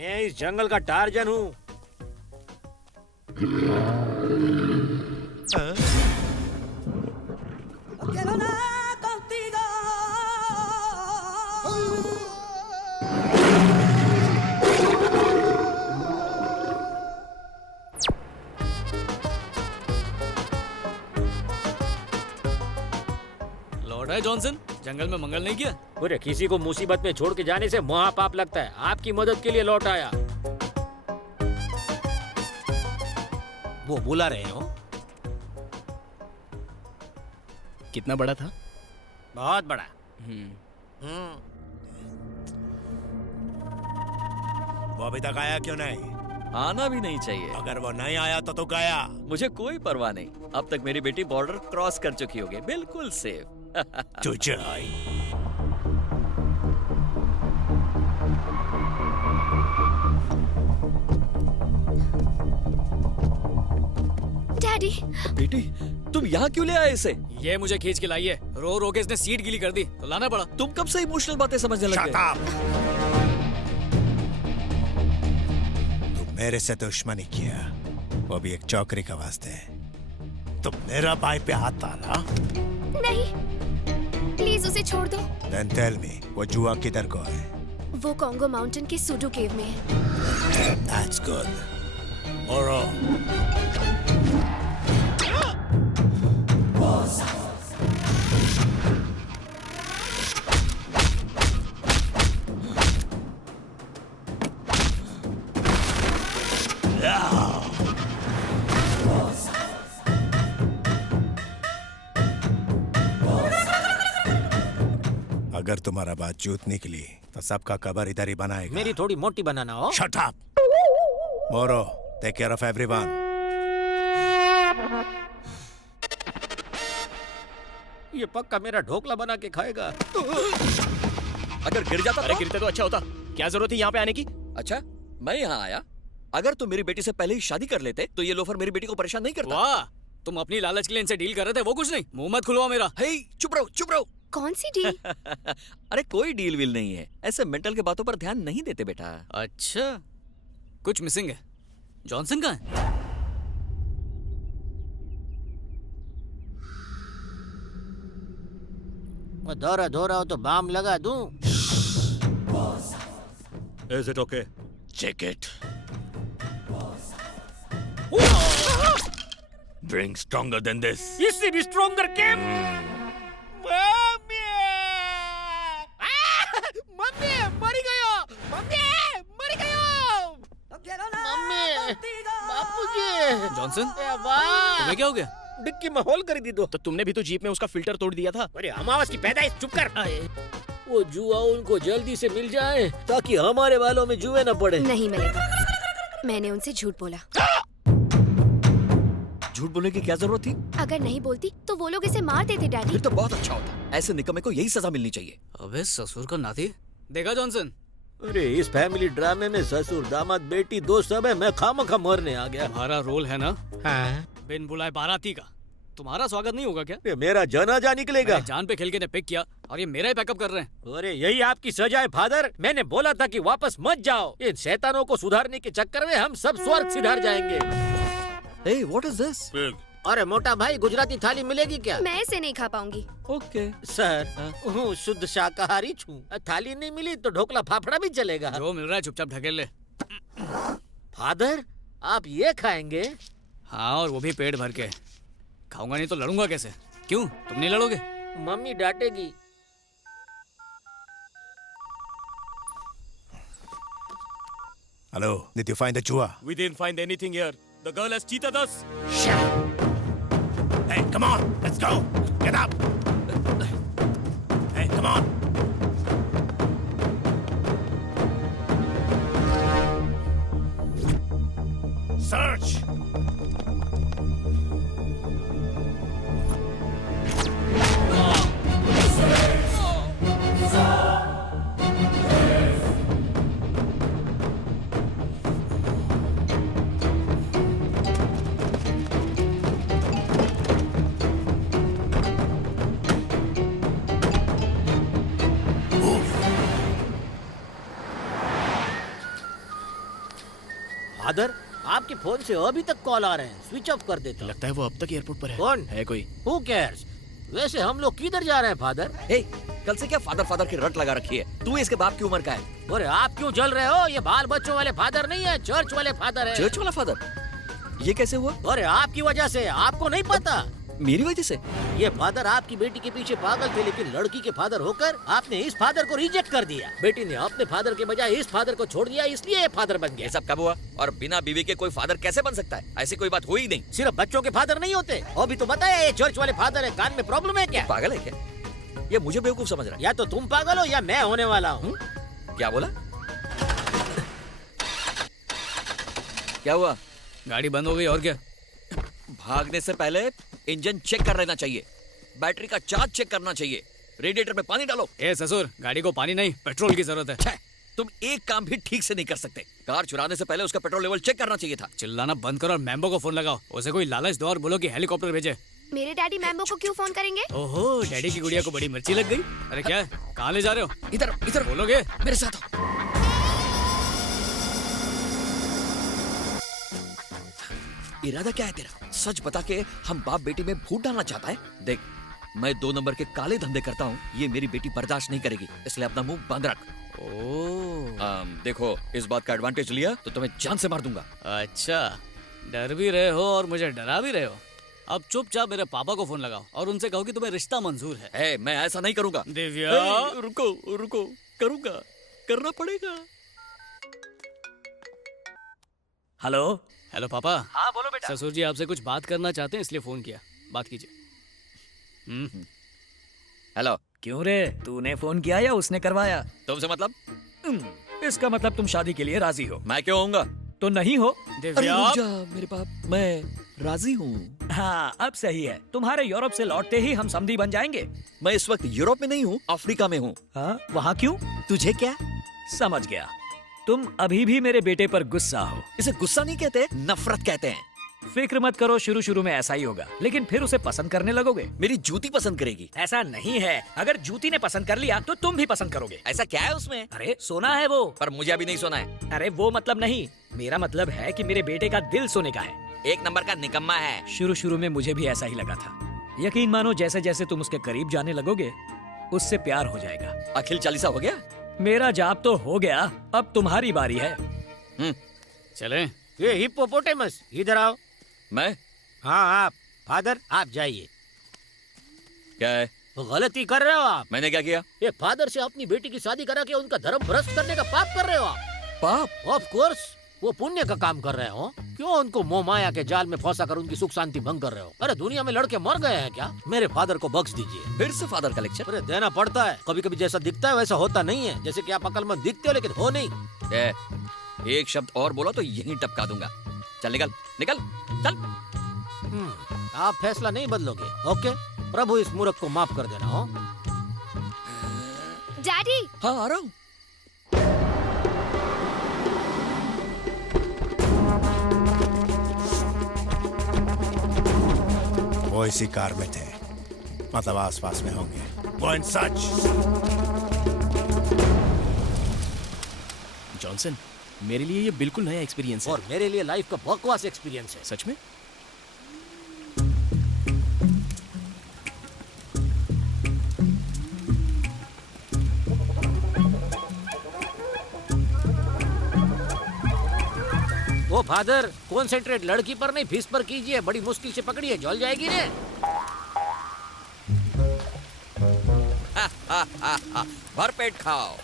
मैं इस जंगल का टार्जन हूँ। लौट है जॉनसन, जंगल में मंगल नहीं किया। अरे किसी को मुसीबत में छोड़ के जाने से महापाप लगता है। आपकी मदद के लिए लौट आया। वो बुला रहे हो? कितना बड़ा था? बहुत बड़ा। वो अभी तक आया क्यों नहीं? आना भी नहीं चाहिए। अगर वो नहीं आया तो तू गया। मुझे कोई परवाह नहीं, अब तक मेरी बेटी बॉर्डर क्रॉस कर चुकी होगी, बिल्कुल सेफ। तुझे आई। डैडी, बेटी तुम यहाँ क्यों ले आए इसे? ये मुझे खींच के लाई है। रो रो के इसने सीट गीली कर दी तो लाना पड़ा। तुम कब से इमोशनल बातें समझने लग Shut गए? up! तू मेरे से दुश्मनी किया, वो भी एक चौकरी का वास्ते। तुम मेरा भाई पे हाथ डाला? नहीं, प्लीज उसे छोड़ दो। Then tell me, वो जुआ किधर को है? वो कॉन्गो माउंटेन के सुडो केव में है। That's good. Moro. अगर तुम्हारा बात जूत निकली तो सबका कबर इधर ही बनाएगा। मेरी थोड़ी मोटी बनाना हो। Shut up! Moro, take care of everyone. ये पक्का मेरा ढोकला बना के खाएगा। अगर गिर जाता अरे तो? गिरते तो अच्छा होता। क्या जरूरत थी यहाँ पे आने की? अच्छा, मैं यहाँ आया। अगर तुम मेरी बेटी से पहले ही शादी कर लेते तो ये लोफर मेरी बेटी को परेशान नहीं करता। वाह, तुम अपनी लालच के लिए इनसे डील कर रहे थे, वो कुछ नहीं। मुंह मत खुलवा मेरा। हे, चुप रहो, चुप रहो। कौन सी डील? अरे कोई डील विल नहीं है, ऐसे मेंटल के बातों पर ध्यान नहीं देते बेटा। अच्छा, कुछ मिसिंग है। जॉनसन कहाँ है? वो दौरा धोरा हो तो बाम लगा दूं। Is it okay? Check it. Bring stronger than this. इससे भी स्ट्रॉन्गर केम। मम्मी मरी गयो। मम्मी मरी गयो। मम्मी बापूजी। जॉनसन, वाह, तुम्हें क्या हो गया? डिक्की में होल कर दी दो। तो तुमने भी तो जीप में उसका फिल्टर तोड़ दिया था। अरे अमावस की पैदाइश, चुप कर। वो जुआ उनको जल्दी से मिल जाए ताकि हमारे बालों में जुए न पड़े। नहीं मिलेगा। मैंने उनसे झूठ बोला। झूठ बोलने की क्या जरूरत थी? अगर नहीं बोलती तो वो लोग इसे मार देते डैडी। फिर तो बहुत अच्छा होता। ऐसे निकम्मे को यही सजा मिलनी चाहिए। अबे ससुर का नाती। देखा जॉनसन, अरे इस फैमिली ड्रामे में ससुर दामाद बेटी दो सब है। मैं खामखा मरने आ गया। तुम्हारा रोल है ना हाँ? बिन बुलाए बाराती का। तुम्हारा स्वागत नहीं होगा क्या? ये मेरा जनाजा निकलेगा। मैंने जान पे खेल के ने पिक किया और ये मेरा ही पैकअप कर रहे हैं। अरे यही आपकी सजा है फादर। मैंने बोला था कि वापस मत जाओ। इन शैतानों को सुधारने के चक्कर में हम सब स्वर्ग सिधार जाएंगे। Hey, what is this? अरे मोटा भाई, गुजराती थाली मिलेगी क्या? मैं इसे नहीं खा पाऊंगी। Okay. सर, हूँ शुद्ध शाकाहारी छू। थाली नहीं मिली तो ढोकला फाफड़ा भी चलेगा। जो मिल रहा है चुपचाप ढकेल ले। फादर, आप ये खाएंगे? हाँ, और वो भी पेट भर के। खाऊंगा नहीं तो लड़ूंगा कैसे? क्यों, तुम नहीं लड़ोगे? Mummy डांटेगी। Hello, did you find the chua? We didn't find anything here. The girl has cheated us. Hey, come on, let's go. Get up. Hey, come on. Search. Father, आपके फोन से अभी तक कॉल आ रहे हैं, switch off कर देता हूं। लगता है वो अब तक एयरपोर्ट पर है। कौन? है कोई? Who cares? वैसे हम लोग किधर जा रहे हैं फादर? ए, कल से क्या फादर फादर की रट लगा रखी है? तू इसके बाप की उम्र का है। अरे आप क्यों जल रहे हो? ये बाल बच्चों वाले फादर नहीं है, चर्च वाले फादर है। चर्च वाला फादर? ये कैसे हुआ? अरे आपकी वजह से, आपको नहीं पता? मेरी वजह से? ये फादर आपकी बेटी के पीछे पागल थे, लेकिन लड़की के फादर होकर आपने इस फादर को रिजेक्ट कर दिया। बेटी ने अपने फादर के बजाय इस फादर को छोड़ दिया, इसलिए ये फादर बन ये गया। सब कब हुआ? और बिना बीवी के कोई फादर कैसे बन सकता है? ऐसी कोई बात हुई नहीं। सिर्फ बच्चों के फादर नहीं होते। अभी तो बताया ये चर्च वाले फादर है, कान में प्रॉब्लम है क्या? पागल है क्या? ये मुझे बेवकूफ समझ रहा है। या तो तुम पागल हो या मैं होने वाला हूँ। क्या बोला? क्या हुआ? गाड़ी बंद हो गई और क्या? भागने से पहले इंजन चेक कर लेना चाहिए, बैटरी का चार्ज चेक करना चाहिए, रेडिएटर में पानी डालो। ए ससुर, गाड़ी को पानी नहीं पेट्रोल की जरूरत है। छे, तुम एक काम भी ठीक से नहीं कर सकते। कार चुराने से पहले उसका पेट्रोल लेवल चेक करना चाहिए था। चिल्लाना बंद करो और मैम्बो को फोन लगाओ। उसे कोई लालच दो और बोलो कि हेलीकॉप्टर भेजे। मेरे डैडी मैम्बो को क्यों फोन करेंगे? ओहो, डैडी की गुड़िया को बड़ी मिर्ची लग गई। अरे क्या है? कहाँ ले जा रहे हो? इधर इधर बोलोगे? मेरे साथ आओ। इरादा क्या है तेरा? सच बता के हम बाप बेटी में फूट डालना चाहता है? देख, मैं 2 नंबर के काले धंधे करता हूँ, ये मेरी बेटी बर्दाश्त नहीं करेगी, इसलिए अपना मुंह बंद रख। ओह, देखो, इस बात का एडवांटेज लिया तो तुम्हें जान से मार दूंगा। अच्छा, डर भी रहे हो और मुझे डरा भी रहे हो। अब चुपचाप मेरे पापा को फोन लगाओ और उनसे कहो कि तुम्हें रिश्ता मंजूर है। मैं ऐसा नहीं करूंगा। दिव्या, रुको रुको, करूंगा, करना पड़ेगा। हेलो हेलो पापा। हाँ बोलो बेटा। ससुर जी आपसे कुछ बात करना चाहते हैं, इसलिए फोन किया। बात कीजिए। हेलो। क्यों रे, तूने फोन किया या उसने करवाया? तुमसे मतलब? इसका मतलब तुम शादी के लिए राजी हो? मैं क्यों होऊंगा? तो नहीं हो? दिव्या, मेरे बाप, मैं राजी हूँ। हाँ, अब सही है। तुम्हारे यूरोप से लौटते ही हम समधी बन जाएंगे। मैं इस वक्त यूरोप में नहीं हूँ, अफ्रीका में हूँ। हाँ, वहाँ क्यों? तुझे क्या? समझ गया, तुम अभी भी मेरे बेटे पर गुस्सा हो। इसे गुस्सा नहीं कहते, नफरत कहते हैं। फिक्र मत करो, शुरू शुरू में ऐसा ही होगा, लेकिन फिर उसे पसंद करने लगोगे। मेरी जूती पसंद करेगी। ऐसा नहीं है, अगर जूती ने पसंद कर लिया तो तुम भी पसंद करोगे। ऐसा क्या है उसमें? अरे सोना है वो। पर मुझे अभी नहीं सोना है। अरे वो मतलब नहीं, मेरा मतलब है कि मेरे बेटे का दिल सोने का है। 1 नंबर का निकम्मा है। शुरू शुरू में मुझे भी ऐसा ही लगा था। यकीन मानो, जैसे जैसे तुम उसके करीब जाने लगोगे उससे प्यार हो जाएगा। अखिल चालीसा हो गया? मेरा जाप तो हो गया, अब तुम्हारी बारी है। चले। ये हिप्पोपोटेमस, इधर आओ। मैं? हाँ आप। फादर आप जाइए। क्या है? गलती कर रहे हो आप। मैंने क्या किया? ये फादर से अपनी बेटी की शादी करा के उनका धर्म भ्रष्ट करने का पाप कर रहे हो आप। पाप? ऑफ कोर्स, वो पुण्य का काम कर रहे हो। क्यों उनको मोह माया के जाल में फंसा कर उनकी सुख शांति भंग कर रहे हो? अरे दुनिया में लड़के मर गए हैं क्या? मेरे फादर को बख्श दीजिए। फिर से फादर का लेक्चर? अरे देना पड़ता है, कभी कभी जैसा दिखता है वैसा होता नहीं है। जैसे कि आप अकलमंद दिखते हो लेकिन हो नहीं। एक शब्द और बोला तो यहीं टपका दूंगा। चल निकल निकल चल। आप फैसला नहीं बदलोगे, ओके? प्रभु इस मूर्ख को माफ कर देना। हो डैडी, हाँ आ रहा हूँ। वो इसी कार में थे, मतलब आसपास में होंगे। वो इन सच। जॉनसन, मेरे लिए ये बिल्कुल नया एक्सपीरियंस है। और मेरे लिए लाइफ का बकवास एक्सपीरियंस है। सच में? ओ फादर, कॉन्सेंट्रेट लड़की पर नहीं फीस पर कीजिए। बड़ी मुश्किल से पकड़िए, जल जाएगी रे। भर पेट खाओ।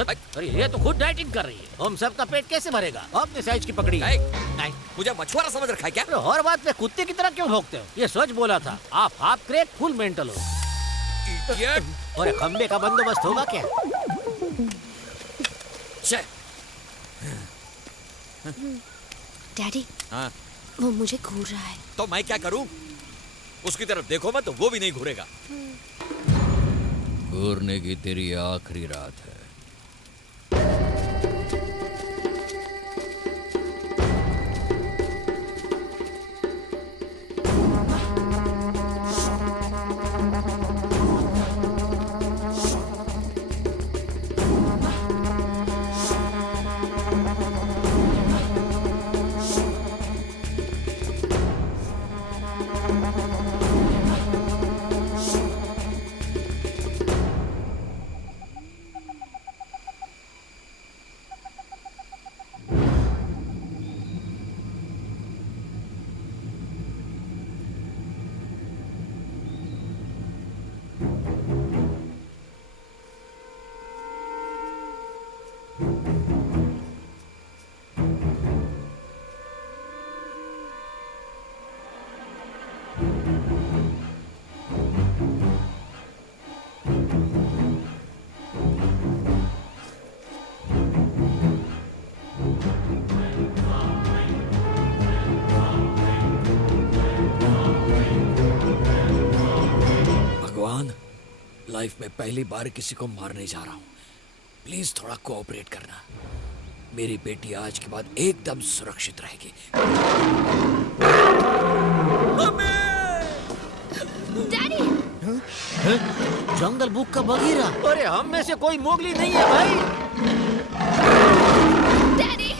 अरे ये तो खुद डाइटिंग कर रही है। हम सबका पेट कैसे भरेगा? अपने साइज की पकड़ी है। नहीं, मुझे मछुआरा समझ रखा है क्या? अरे हर बात पे कुत्ते की तरह क्यों भौंकते हो? ये सच बोला था। आप हाफ क्रैक फुल मेंटल हो। Idiot! और खंबे का बंदोबस्त होगा क्या? डैडी, हाँ, वो मुझे घूर रहा है। तो मैं क्या करूं? उसकी तरफ देखो मत तो वो भी नहीं घूरेगा। घूरने की तेरी आखिरी रात है। लाइफ में पहली बार किसी को मारने जा रहा हूँ। प्लीज थोड़ा कोऑपरेट करना। मेरी बेटी आज के बाद एकदम सुरक्षित रहेगी। डैडी, जंगल बुक का बगीरा। अरे हम में से कोई मोगली नहीं है भाई। Daddy,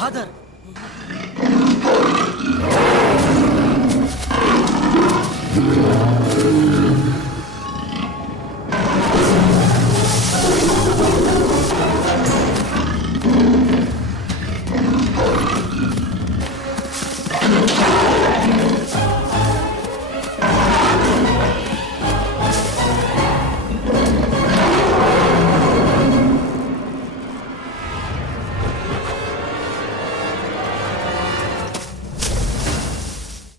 father,